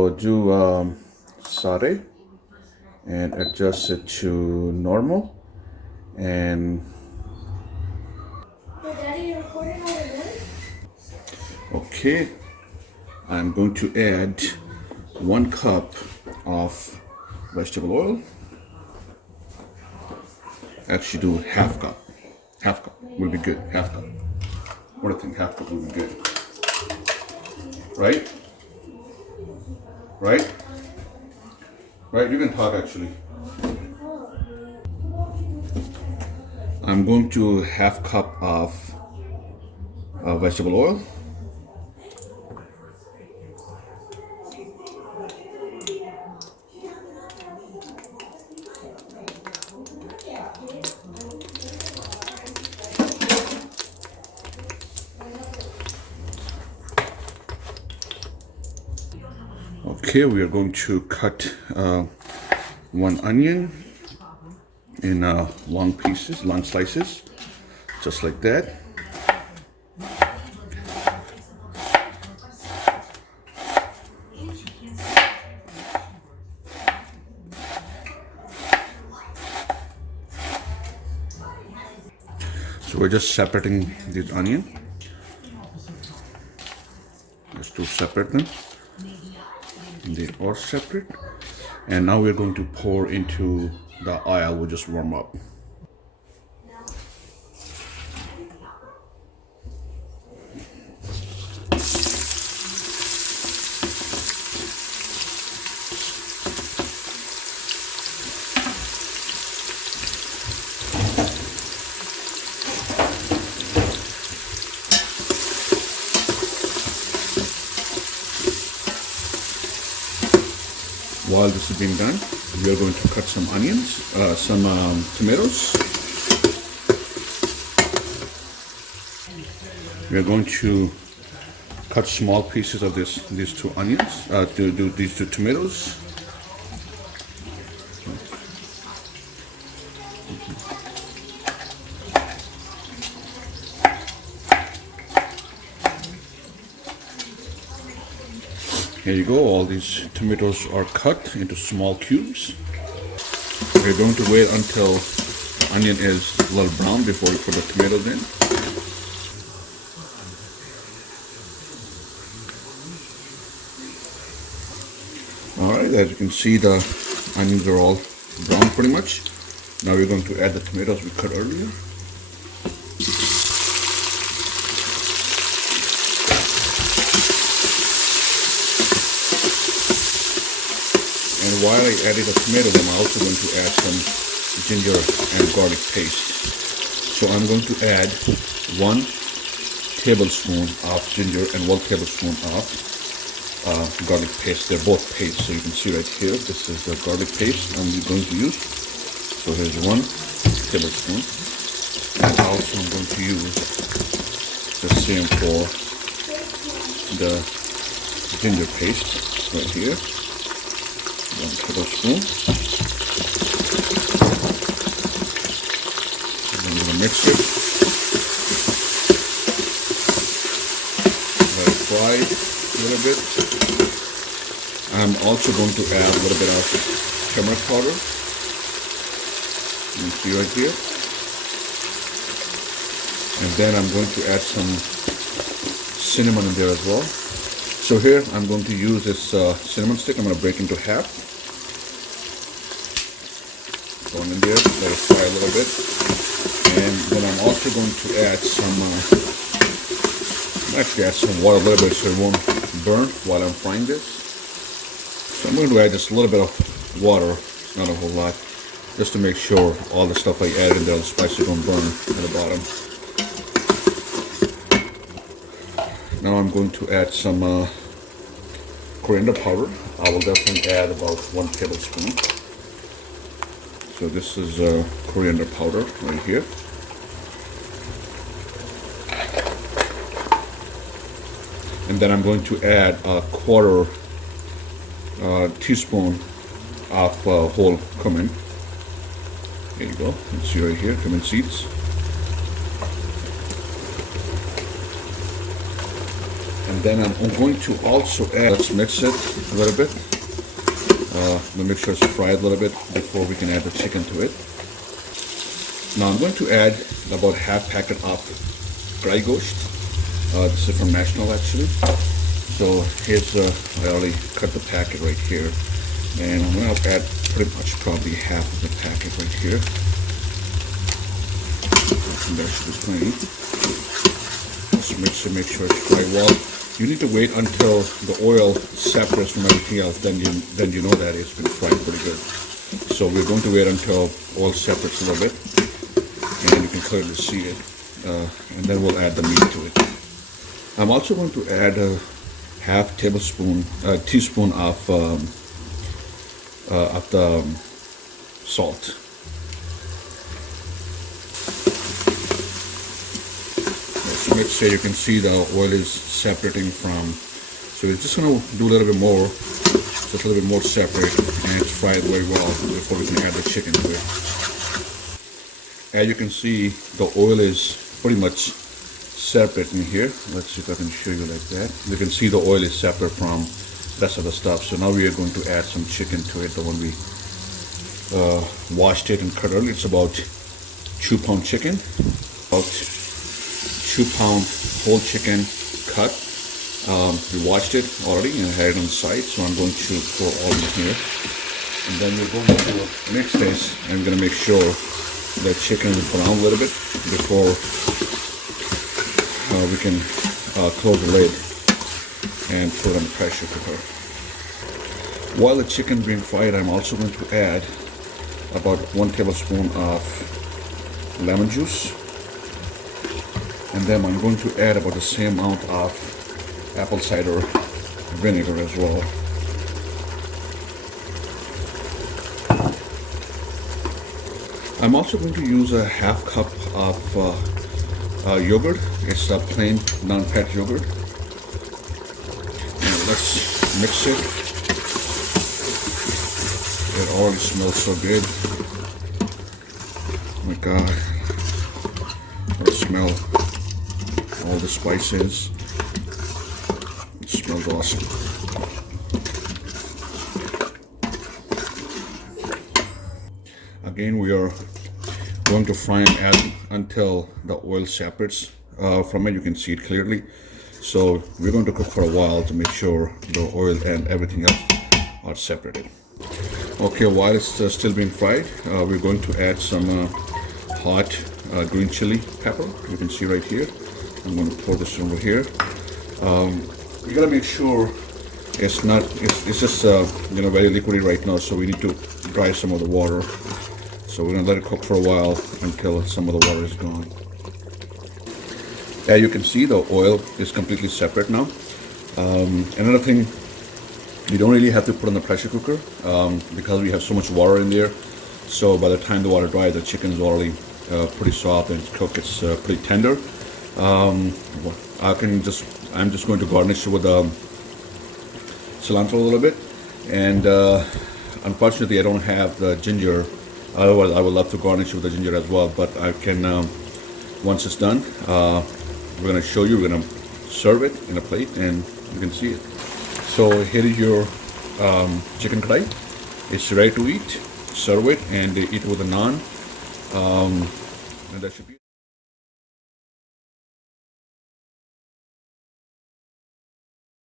We'll do saute and adjust it to normal. And Daddy, you recording all the noise? okay, I'm going to add 1 cup of vegetable oil. Actually, do half cup. Half cup will be good. Half cup. What do you think? Half cup will be good. Right? Right? Right? You can talk actually. I'm going to half cup of vegetable oil. Okay, we are going to cut 1 onion in long pieces, long slices, just like that. So we're just separating this onion. Just to separate them. They are separate. And now we're going to pour into the oil. We'll just warm up. While this is being done, we are going to cut some onions, some tomatoes. We are going to cut small pieces of these 2 onions, these 2 tomatoes. Here you go, all these tomatoes are cut into small cubes. We're going to wait until the onion is a little brown before we put the tomatoes in. Alright, as you can see, the onions are all brown pretty much. Now we're going to add the tomatoes we cut earlier. And while I added the tomatoes, I'm also going to add some ginger and garlic paste. So I'm going to add 1 tablespoon of ginger and 1 tablespoon of garlic paste. They're both paste, so you can see right here, this is the garlic paste I'm going to use. So here's 1 tablespoon. And also I'm going to use the same for the ginger paste right here. 1 tablespoon. And I'm going to mix it. Let it fry a little bit. I'm also going to add a little bit of turmeric powder. You can see right here. And then I'm going to add some cinnamon in there as well. So here I'm going to use this cinnamon stick. I'm going to break into half. Go in there, let it fry a little bit. And then I'm also going to add some, actually add some water a little bit so it won't burn while I'm frying this. So I'm going to add just a little bit of water, not a whole lot, just to make sure all the stuff I added in there, the spices don't burn at the bottom. Now I'm going to add some coriander powder. I will definitely add about 1 tablespoon. So this is coriander powder right here. And then I'm going to add a 1/4 teaspoon of whole cumin. There you go. You can see right here, cumin seeds. And then I'm going to also add, let's mix it a little bit. We'll make sure it's fried a little bit before we can add the chicken to it. Now I'm going to add about half packet of Karahi ghost. This is from National actually. So here's, I already cut the packet right here. And I'm going to add pretty much probably half of the packet right here. And that should be plenty. Just mix it, make sure it's fried well. You need to wait until the oil separates from everything else, then you know that it's been fried pretty good. So we're going to wait until oil separates a little bit, and you can clearly see it. And then we'll add the meat to it. I'm also going to add a half teaspoon of the salt. So let's say you can see the oil is separating from, so we're just going to do a little bit more, just a little bit more separate, and it's fried very well before we can add the chicken to it. As you can see, the oil is pretty much separate in here. Let's see if I can show you like that. You can see the oil is separate from the rest of the stuff. So now we are going to add some chicken to it, the one we washed it and cut earlier. It's about 2 pound chicken, about 2 pound whole chicken cut. We washed it already and had it on the side, so I'm going to pour all in here. And then we're going to mix this. I'm going to make sure the chicken is brown a little bit before we can close the lid and put it on the pressure cooker. While the chicken is being fried, I'm also going to add about 1 tablespoon of lemon juice. And then I'm going to add about the same amount of apple cider vinegar as well. I'm also going to use a half cup of yogurt. It's a plain non-fat yogurt. And let's mix it. It already smells so good. Oh my God. I smell all the spices. It smells awesome. Again, we are going to fry them until the oil separates from it. You can see it clearly. So we're going to cook for a while to make sure the oil and everything else are separated. Okay, while it's still being fried, we're going to add some hot green chili pepper. You can see right here. I'm going to pour this over here. You gotta make sure it's not. It's just very liquidy right now. So we need to dry some of the water. So we're gonna let it cook for a while until some of the water is gone. As you can see, the oil is completely separate now. Another thing, you don't really have to put on the pressure cooker because we have so much water in there. So by the time the water dries, the chicken is already pretty soft and it's cooked. It's pretty tender. I'm just going to garnish it with cilantro a little bit. And unfortunately, I don't have the ginger. Otherwise, I would love to garnish with the ginger as well, but I can, once it's done, we're going to show you, we're going to serve it in a plate and you can see it. So here is your chicken karahi. It's ready to eat. Serve it and eat with a naan. And that should be